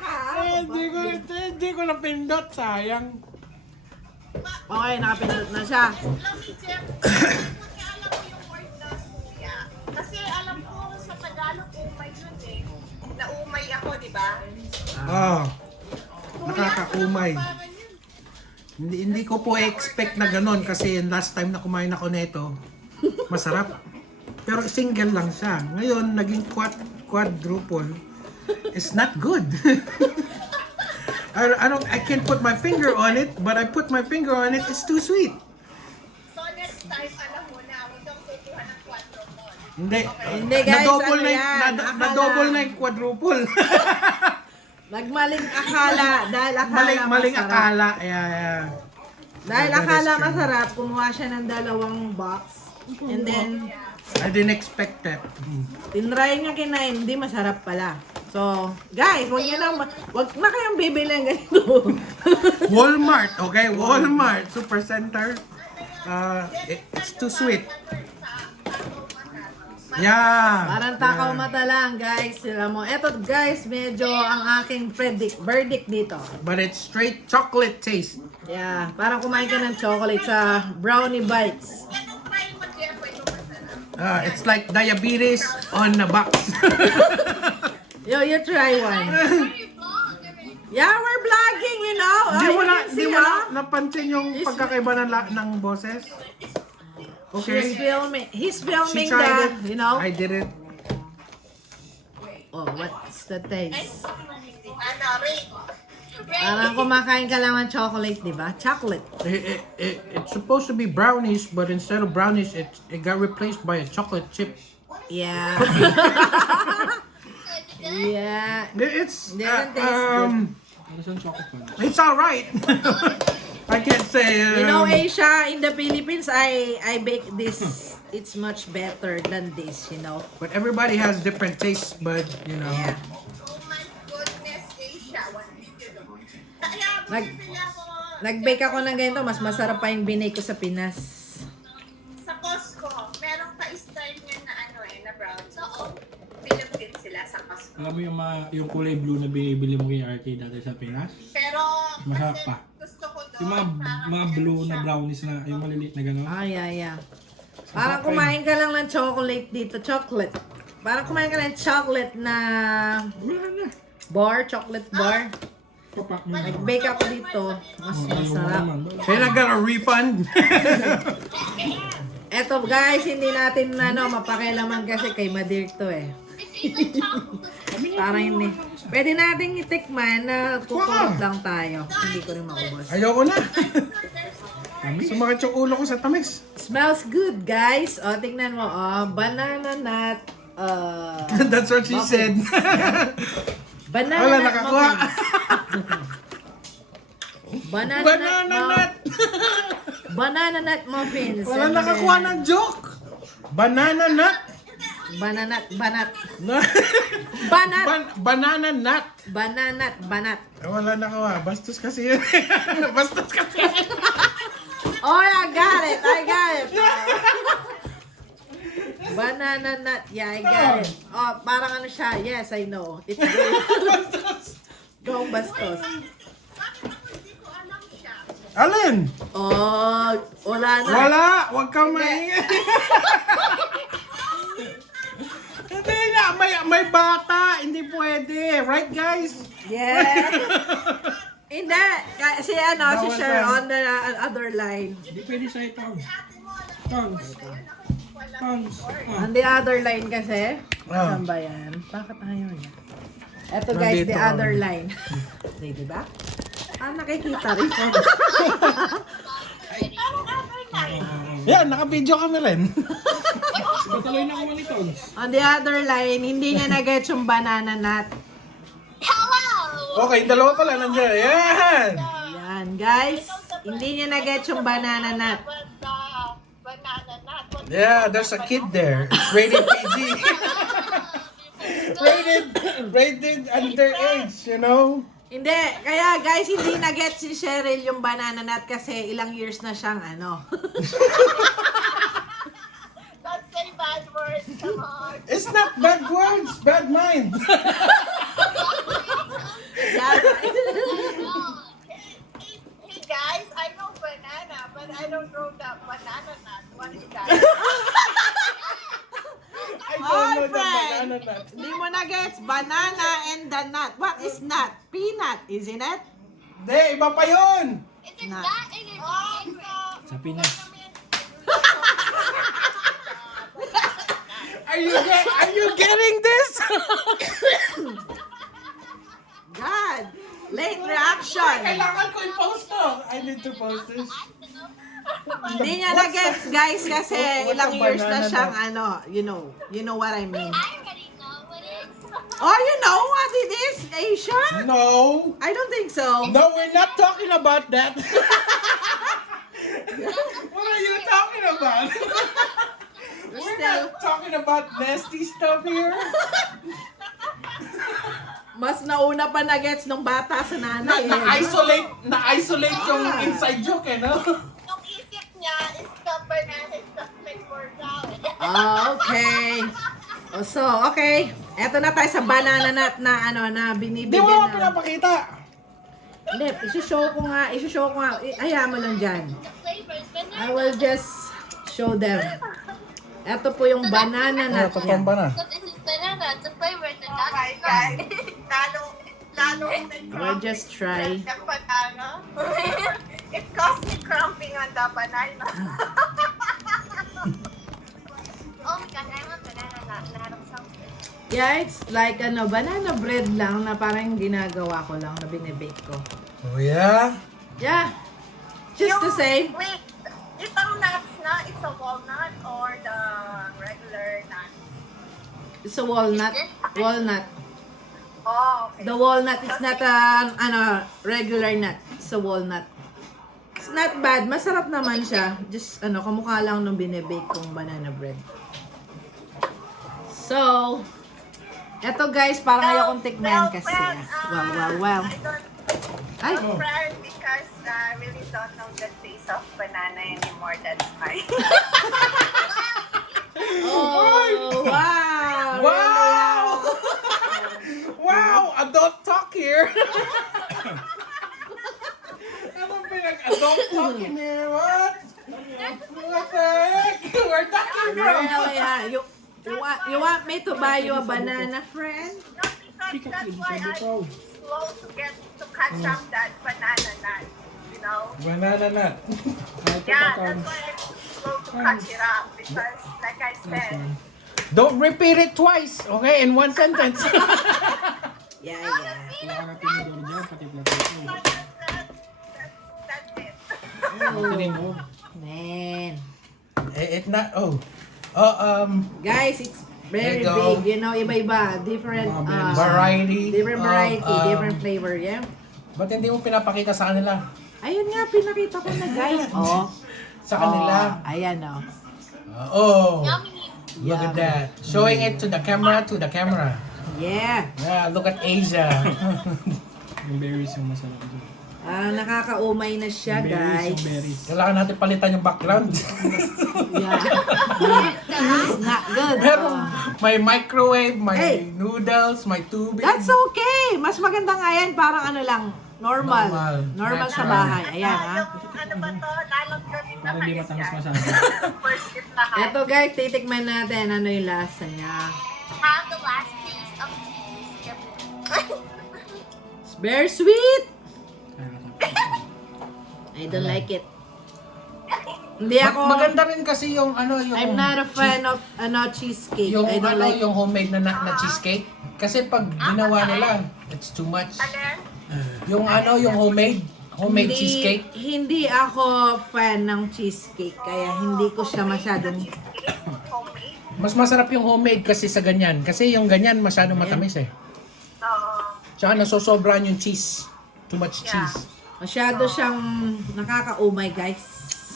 Hindi ko napindot, sayang. Okay, nakapindot na siya. Lami, Jeff, alam mo yung word na suya. Kasi alam ko sa Tagalog, umay yun eh. Naumay ako, di ba? Nakakaumay. Hindi ko po expect na ganon kasi last time na kumain ako nito, masarap. Pero single lang siya. Ngayon, naging quadruple. It's not good. I can't put my finger on it, but I put my finger on it, it's too sweet. So next time, alam mo na, huwag kang kukuha ng quadruple. Hindi. Hindi, guys, Na-double ano na, yan? Akala. na-double na yung quadruple. Nagmaling akala dahil akala Maling masarap. akala. Yeah. Dahil That akala is true. masarap, kumuha siya ng 2 box. And then, I didn't expect that. tinry niya kinain, hindi masarap pala. So, guys, wag na kayong bibili ng ganito. Walmart, okay? Walmart, Supercenter. It's too sweet. Yeah. Parang takaw mata lang, guys. Sila mo. Eto, guys, medyo ang aking verdict dito. But it's straight chocolate taste. Yeah, parang kumain ka ng chocolate sa brownie bites. Anong try mo, Jeff? Ito masarap. It's like diabetes on a box. Yo, you try one. Very long. Yeah, we're vlogging, you know. Hindi mo na, you can see, di mo na napansin yung Is- pagkakaiba ng boses? He's filming. He's She filming tried the, it. you know. I did it. Oh, what's the taste? Ano, Rick? Parang kumakain ka lang ng chocolate, di ba? Chocolate. It's supposed to be brownies, but instead of brownies, it got replaced by a chocolate chip. Yeah. Yeah. It's Doesn't taste it's all right. I can't say. You know, Asia, in the Philippines, I bake this. It's much better than this, you know. But everybody has different tastes, but you know. Yeah. Oh my goodness, Asia. 1 million. Kaya Nag- bumibili ako Nag-bake ako ng ganito, mas masarap pa yung binake ko sa Pinas. sa Costco. Merong pa-style niya na ano na brown. So, bilog din sila sa Costco. Alam mo yung kulay blue na binibili mo kay RK dati sa Pinas? Pero, Masarap kasi pa. gusto ko doon. Yung mga blue na brownies na, yung maliliit na gano'n. Ah, yeah. Parang kumain ka lang ng chocolate dito. Chocolate. Parang kumain ka ng chocolate na Wala na. bar, chocolate bar. Papak mo. Nag-bake ako dito. Mas masarap. Then I got a refund. Eto guys, hindi natin mapakialaman kasi kay Madir to eh. Parang hindi. Pwede nating itikman na kukulot lang tayo. Hindi ko rin maubos. Ayoko na. Sumakit yung ulo ko sa tamis. Smells good guys. O, tingnan mo. Banana nut. That's what she said. Banana Wala nut nakakuha. muffins. Banana, Banana nut. Banana nut muffins. Wala And nakakuha then, ng joke. Banana nut. Banana banat. Banana nut. Banat. Wala nakakuha. Bastos kasi yun. Bastos kasi. Oh, I got it. Banana nut. Yeah, I got it. Oh, parang ano siya. Yes, I know. It's good. Go, bastos. Hindi ko alam siya. Alin? Oh, wala na. Wala. Huwag kang maingay. Hindi nga. May bata. Hindi pwede. Right, guys? Yeah. Hindi. Si Bawal Cher yan. on the other line. Hindi pwede sa'yo tongs. Tongs. Tongs. On the other line kasi. Ah. Saan ba yan? Bakit ayaw niya? Eto guys, Nandito the ako. other line. Di ba? Nakikita rin ko. Yan, naka-video kami rin. Patuloy na ako ni tongs. On the other line, hindi niya na-get yung banana nut. Okay, dalawa pala nandiyan. Yan! Yan, guys. Hindi niya na-get yung banana nut. Banana nut. Yeah, there's a kid there. It's rated PG. rated underage, you know? Hindi. Kaya, guys, hindi na-get si Cheryl yung banana nut kasi ilang years na siyang Don't say bad words. Come on. It's not bad words, bad mind. banana and the nut. What is nut? Peanut, isn't it? Hindi, iba pa yun! It's Not. that in your Sa Pinas. Are you getting this? God, late reaction. Kailangan ko i-post to. I need to post this. Hindi niya na-gets, guys, kasi What's ilang a years na banana siyang nut? ano, you know what I mean. I already know what it is. Oh, you know what it is, Asia? No. I don't think so. No, we're not talking about that. What are you talking about? We're not talking about nasty stuff here. Mas nauna pa na-gets nung bata sa nanay. Na-isolate yung inside joke, eh, no? Yung isip niya is the banana is the flavor daw. Okay. Oh, so, okay. Eto na tayo sa banana nut na ano na Di binibigyan mo na. pinapakita. Hindi, isushow ko nga. Hayaan mo lang dyan. The flavor is banana. I will just show them. Eto po yung banana nut niya. na. So this is banana. The flavor is Oh my God. Lalo We'll just try. the banana. It caused me cramping on the banana. Oh my gosh, I want banana nut something. Yeah, it's like ano, banana bread lang na parang ginagawa ko lang na binibake ko. Oh, yeah? Yeah. Just the same. Wait, itong nuts na, it's a walnut or the regular nuts? It's a walnut. Walnut. Oh, okay. The walnut is not a regular nut. It's a walnut. It's not bad. Masarap naman siya. Just kamukha lang nung binibake kong banana bread. So, eto guys, parang ayokong tikman kasi. Well. I don't Ay, friend because I really don't know the taste of banana anymore. That's why. oh, wow. Wow! Wow! Adult talk here! Anong pinag-adult talk in here? What? What the heck? Where that came from? Really, yeah. You want me to buy you a banana, friend? No, because that's why I'm slow to catch up that banana nut. You know? Banana nut. Yeah, that's why I'm slow to catch it up because, like I said, Don't repeat it twice, okay? In one sentence. Yeah. Wala ka tinidor dyan, pati plato. that's it. Oh, man. It not, Guys, it's very There you go. big. You know, iba-iba. Different variety. Different variety, of, different flavor, yeah? Ba't hindi mo pinapakita sa kanila? Ayun nga, pinakita ko na, guys. Oh. Sa kanila. Oh, ayan, oh. Oh, Yummy. look at that. Showing it to the camera, Yeah. Yeah, look at Asia. Yung berries yung masarap dyan. Nakakaumay na siya, Berries guys. yung berries. Kailangan natin palitan yung background. Yeah. It's not good. Meron, Oh. may microwave, may Hey. noodles, may tubig. That's okay. Mas maganda nga yan. Parang ano lang, normal. Normal. Sa Natural. bahay. Ayan, ha. Yung ano ba to? Lalong gawin na Para di kayo matamis dyan. masyado. First hit lahat. Eto, guys, titikman natin ano yung lasa niya. Have the last piece of cheese. It's very sweet. Kaya I don't like it. Hindi ako, Maganda rin kasi yung yung I'm not a fan of cheesecake. Yung I don't like yung homemade na cheesecake. Kasi pag ginawa nila, it's too much. Alin? Yung yung homemade cheesecake. Hindi ako fan ng cheesecake. Kaya hindi ko siya masyadong... Homemade? Mas masarap yung homemade kasi sa ganyan. Kasi yung ganyan masyadong matamis eh. Oo. Tsaka nasosobrahan yung cheese. Too much Yeah. cheese. Masyado siyang nakakaumay, guys.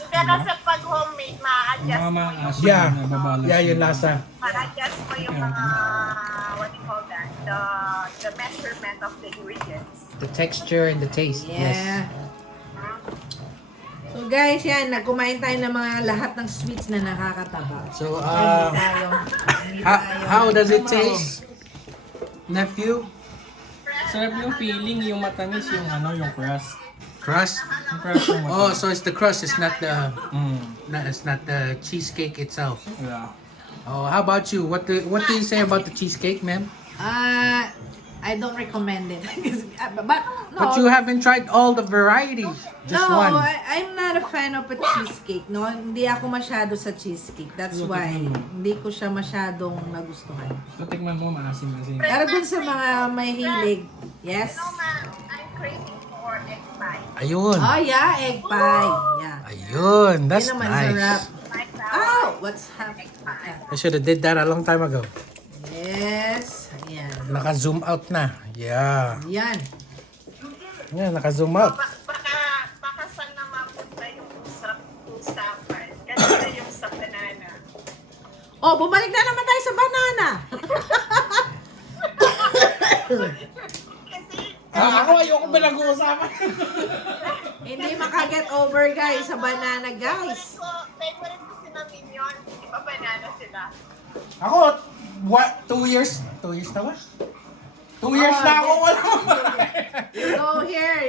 Pero sa pag homemade, ma-adjust mga mo yung maasim Yeah. na babalas. Yeah, yung lasa. ma-adjust mo yung mga, what do you call that? The measurement of the ingredients. The texture and the taste. Yes. Yeah. So guys, yan, nagkumain tayo ng mga lahat ng sweets na nakakataba. So, Hindi tayo- how does it taste? Nephew? Sarap yung feeling, yung matamis, yung yung crust. Crust? Yung crust yung Oh, matamis. so it's the crust, it's not the Mm. it's not the cheesecake itself. Yeah. Oh, how about you? What do you say about the cheesecake, ma'am? I don't recommend it. but no. But you haven't tried all the varieties. Just No, one. I'm not a fan of a cheesecake. No, hindi ako masyado sa cheesecake. That's why hindi ko siya masyadong nagustuhan. So, tikman mo, maasim-asim. Pero dun sa mga may hilig, yes. No, ma'am. I'm craving for egg pie. Ayun. Oh yeah, egg pie. Yeah. Ayun. That's Yun naman nice. sarap. Like that. Oh, what's happening? I should have did that a long time ago. Yes. Ayan. Naka-zoom out na. Yeah. Yan. Yeah, naka-zoom out. Baka saan na mapunta yung usapan. Kasi yung sa banana. Oh, bumalik na naman tayo sa banana. Kasi, Ako ayoko ba nag-uusapan? Hindi makaget over guys sa banana guys. favorite ko si na Minion. Di ba banana sila? Ako, what? 2 years? 2 years na ba? 2 years na ako wala. You go here,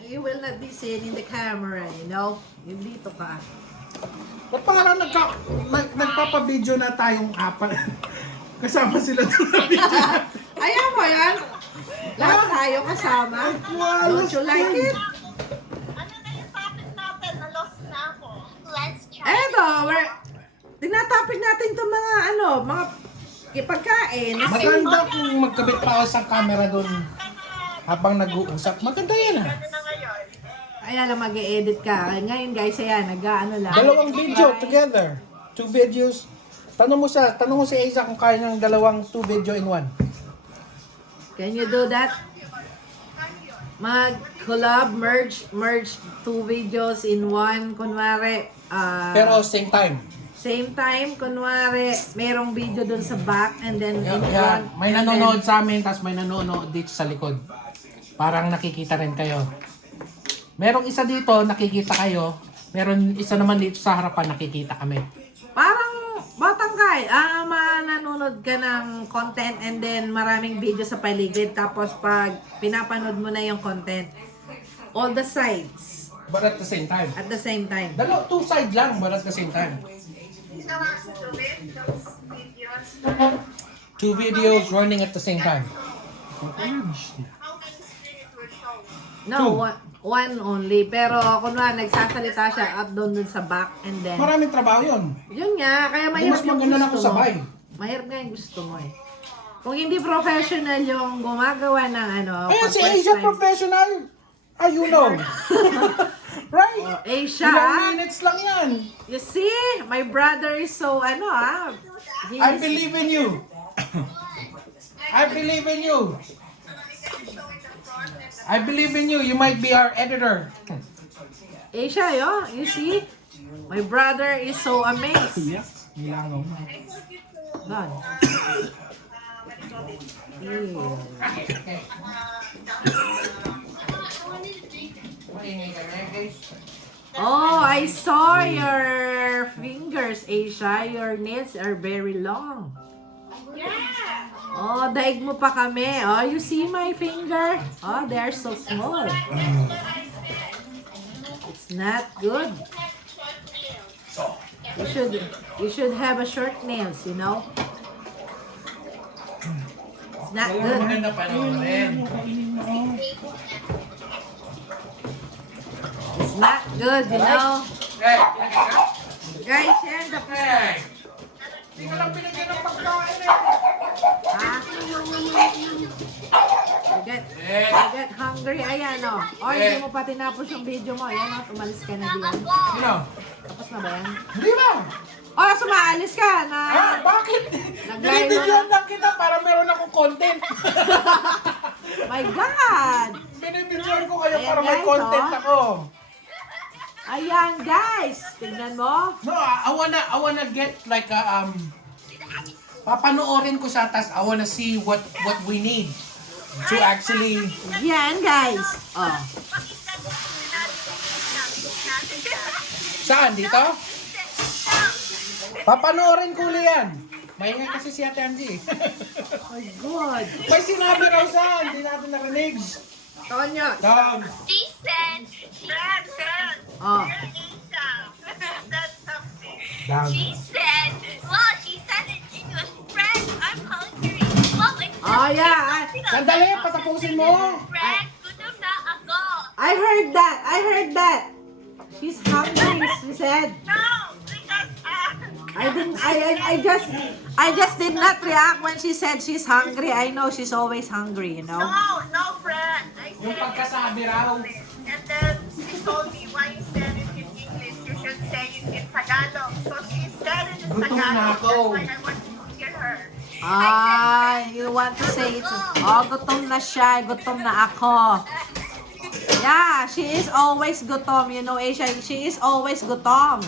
you will not be seen in the camera, you know? Yung dito ka. Ba't pa nga lang nagpapabideo na tayong apat? Kasama sila doon na video. Ayan mo yan. Lahat tayo kasama. Don't you like it? Ano na yung topic natin? Na-lost na ako. Let's try. Eto, tinatopic natin itong mga mga pagkain. Maganda kung magkabit pa ako sa camera doon habang nag-uusap. Maganda yan Ano na ngayon? Ayan lang, mag-e-edit ka. Ngayon guys, ayan, nag-ano lang. Dalawang video together. 2 videos. Tanong mo si Asa kung kaya ng dalawang 2 video in 1. Can you do that? Mag-collab, merge 2 videos in 1, kunwari. Pero same time. Same time, kunwari, merong video dun sa back and then in Yeah, front. may and nanonood sa amin, tapos may nanonood dito sa likod. Parang nakikita rin kayo. Merong isa dito, nakikita kayo. Meron isa naman dito sa harapan, nakikita kami. Parang batangkay, mananonood ka ng content and then maraming video sa paligid. Tapos pag pinapanood mo na yung content, all the sides But at the same time. at the same time. 2 side lang, but at the same time. Ginawa ko to it, those videos. 2 videos running at the same time. How many screen it will show? No, one only. Pero kunwari nagsasalita siya at doon sa back and then... Maraming trabaho yun. Yun nga, kaya Mas mahirap yung maganda na kung gusto mo. sabay. Mahirap nga yung gusto mo eh. Kung hindi professional yung gumagawa ng Ayan, si first Asia time. professional. You know. Right? Asia, Ilang minutes lang yan. you see, my brother is so he I is- believe in you. I believe in you. I believe in you. You might be our editor. Asia, you see, my brother is so amazed. Nilangaw. Done. Oh, I saw your fingers, Asia. Your nails are very long. Yeah! Oh, daig mo pa kami. Oh, you see my finger? Oh, they are so small. It's not good. You should have a short nails, you know? It's not good. Maganda panoorin. It's not good, you know? Hey, Guys, yan, tapos na. hey. Hindi ka lang pinigyan ng pagkain eh. Ha? You get hungry. Ayan, oh. Oh, hindi mo pa tinapos yung video mo. Ayan, oh. Umalis ka na diyan. Sino? Tapos na ba yan? Hindi ba? Oh, sumaalis ka na. Bakit? Nag-live Binibidyoan lang kita para meron akong content. My God! Binibidyoan ko kayo Ayan, para may guys, content oh. ako. Ayan, guys. Tignan mo. No, I wanna get like a papanoorin ko siya, tas I wanna see what we need to actually. Yan, guys. Oh. Saan? Dito? Papanoorin ko ulit yan. Maingay kasi si Ate Angie. My God. May sinabi raw saan, hindi natin narinig. Tonyo. She said, Oh. said something. Down. She said, well, she said it in English. Friend, I'm calling your well, it's Oh, Sandali, patapusin mo. Friend, gutom na ako. I heard that. She's hungry, she said. No, because I just did not react when she said she's hungry. I know she's always hungry, you know. no, friend. I Yung said pagkasabi raw. and then she told me why you said it in English, you should say it in Tagalog. So she said it in Gutom na Tagalog. ako. That's why I want to hear her. You want to say it? Oh, gutom na siya. Gutom na ako. Yeah, she is always gutom. You know, Asia, she is always gutom.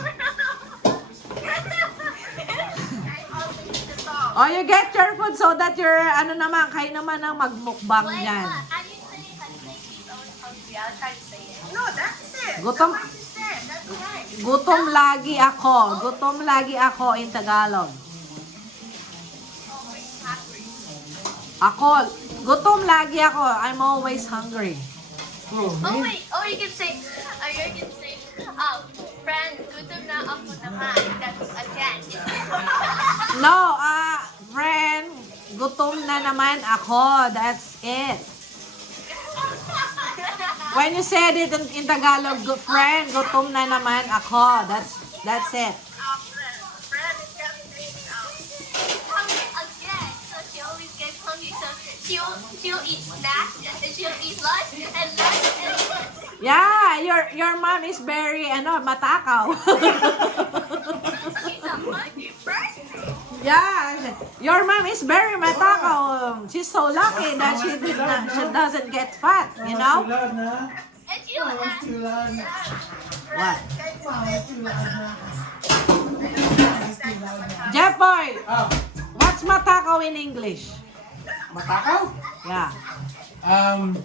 Oh, you get your food so that you're, ano naman, kayo naman ang magmukbang dyan. Can you say he's always hungry? I'll try to say it. No, that's it. Gutom, That's what you said. That's right. gutom lagi ako. Gutom lagi ako in Tagalog. Always hungry. Ako, gutom lagi ako. I'm always hungry. Oh wait, you can say, friend, gutom na ako naman. That's again. No, friend, gutom na naman ako. That's it. When you said it in Tagalog, friend, gutom na naman ako. That's it. Friend is getting hungry again. So she always gets hungry. So she'll eat snacks and she'll eat lunch and lunch and lunch. Yeah, your mom is very matakaw. She's a hungry person. Yeah, your mom is very matakaw. She's so lucky that she doesn't get fat, you know? And she'll ask, What? Jeff boy, what's matakaw in English? Matakaw? Yeah. Ano?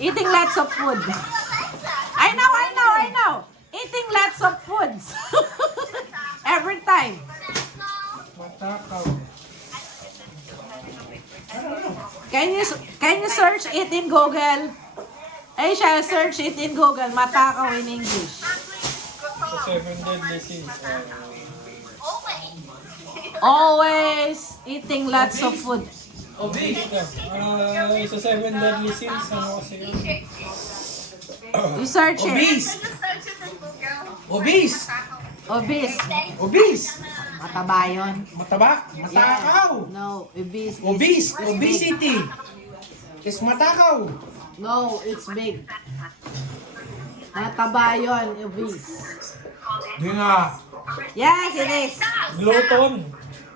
Eating lots of food. I know. Eating lots of foods. Every time. Matakaw. Can you search it in Google? Aisha, search it in Google. Matakaw in English. Sa 7 deadly sins. Always eating lots of food. Sa 7 deadly sins, ano kasi yun? You search it. Obese. Obese. Obese. Obese. Mataba yun. Mataba. Matakaw. No, obese is Obese. big. Obesity. Is matakaw. No, it's big. Mataba yun, obese. Di nga. Yes, it is. Gluten.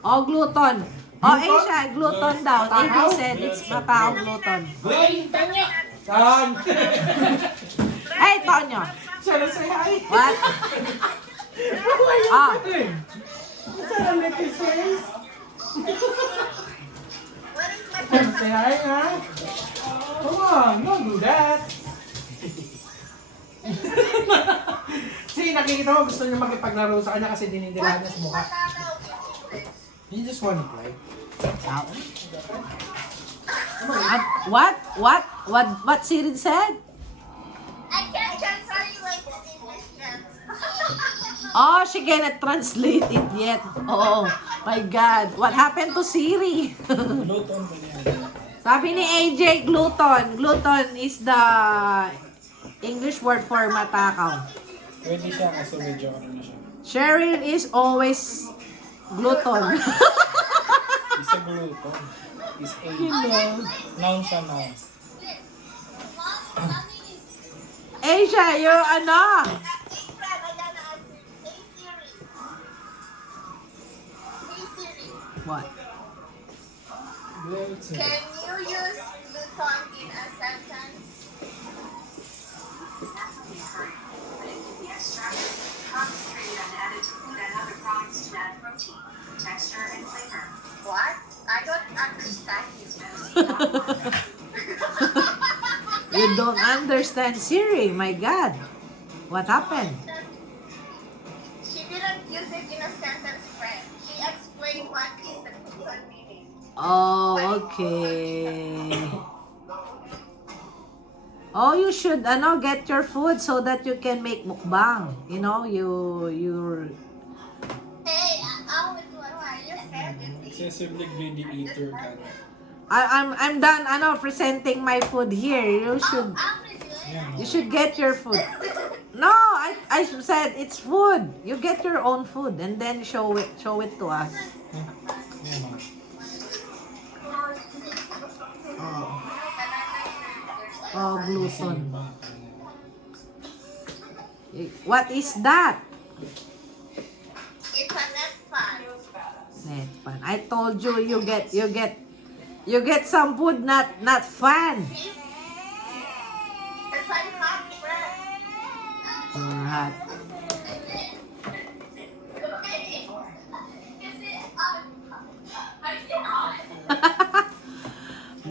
Oh, gluten. Oh, Asia, gluten daw. English said it's matao gluten. Saan? Hey, Tonyo. Siya na say hi. What? Ah, Siya na say Say hi, ha? Come on, don't do that. See, nakikita mo, gusto niya makipaglaro sa kanya kasi dinindilaan niya sa mukha. You just want to play. what Sirin said? I can't tell you like the English yet. Oh, she cannot translate it yet. Oh, my God. What happened to Siri? Gluten ba niya? Sabi ni AJ, gluten. Gluten is the English word for matakaw. Pwede siya kasi medyo ano na siya. Cheryl is always gluten. Is a gluten. Is a noun siya noun. Asia, you're ano? What? Can you use gluten in a sentence? Concentrated on added to food and other products to add protein, texture, and flavor. What? I don't understand this. You don't understand Siri. My God. What happened? She didn't use it in a sentence, friend. She explained what is the gluten meaning. Oh, okay. Oh, you should get your food so that you can make mukbang. You know, you Hey, I was what I just said it. Excessively greedy eater ka na. I'm done presenting my food here. You should I'm gonna do it. you should get your food. No, I said it's food. You get your own food and then show it to us. Yan o. Oh, gluson. What is that? It's a net fun. Net fun. I told you you get some food, not fun. It's like hot bread. You're hot.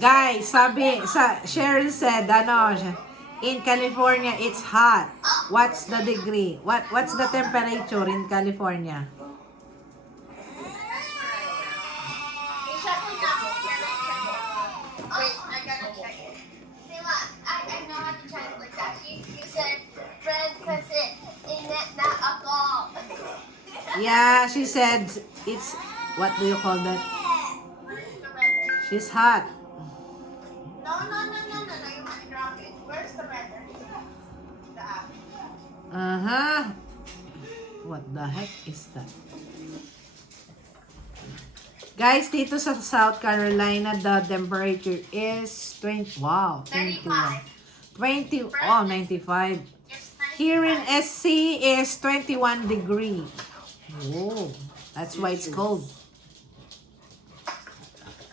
Guys, Cheryl said, in California, it's hot. What's the degree? What's the temperature in California? Wait, I gotta check it. Mila, I know how to try it like that. You said bread because it's not a ball. Yeah, she said it's, what do you call that? She's hot. No, you might drop it. Where's the red? The app. Uh-huh. What the heck is that? Guys, dito sa South Carolina, the temperature is 20, wow, 21. 95. It's Here in SC is 21 degrees. Whoa, that's why it's cold.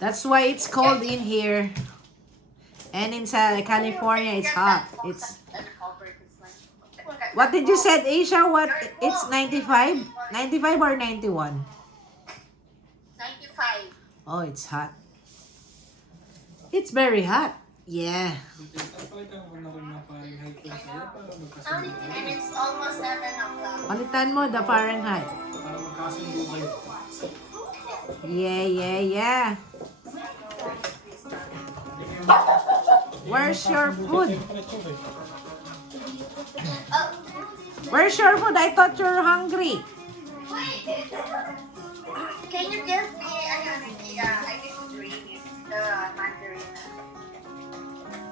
That's why it's cold in here. And in California, it's hot. It's, what did you say, Asia? What? It's 95? 95 or 91? 95. Oh, it's hot. It's very hot. Yeah. Palitan mo na ko yung Fahrenheit ko sa'yo para magkasundo. And it's almost 7 o'clock. Palitan mo the Fahrenheit. Para magkasundo kayo. Yeah. Where's your food? Temperature eh. Where's your food? I thought you're hungry. Wait. Can you give me I can drink the mandarin?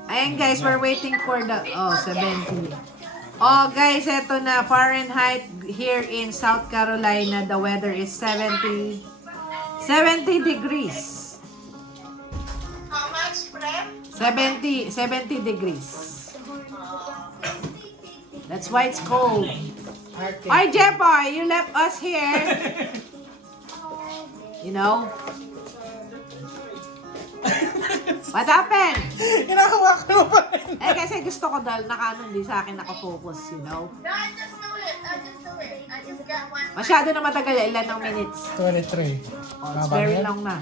Ayan guys, we're waiting for the, 70. Oh guys, eto na, Fahrenheit here in South Carolina. The weather is 70 degrees. How much, Prem? 70 degrees. That's why it's cold. Hi, Jepa, you left us here. You know? What happened? Kinakawa ko pa rin. Eh, kasi gusto ko dahil hindi sa akin nakafocus, you know? No, I just do it. I just got one. Masyado na matagal, ilan ng minutes? 23. Oh, it's very long na.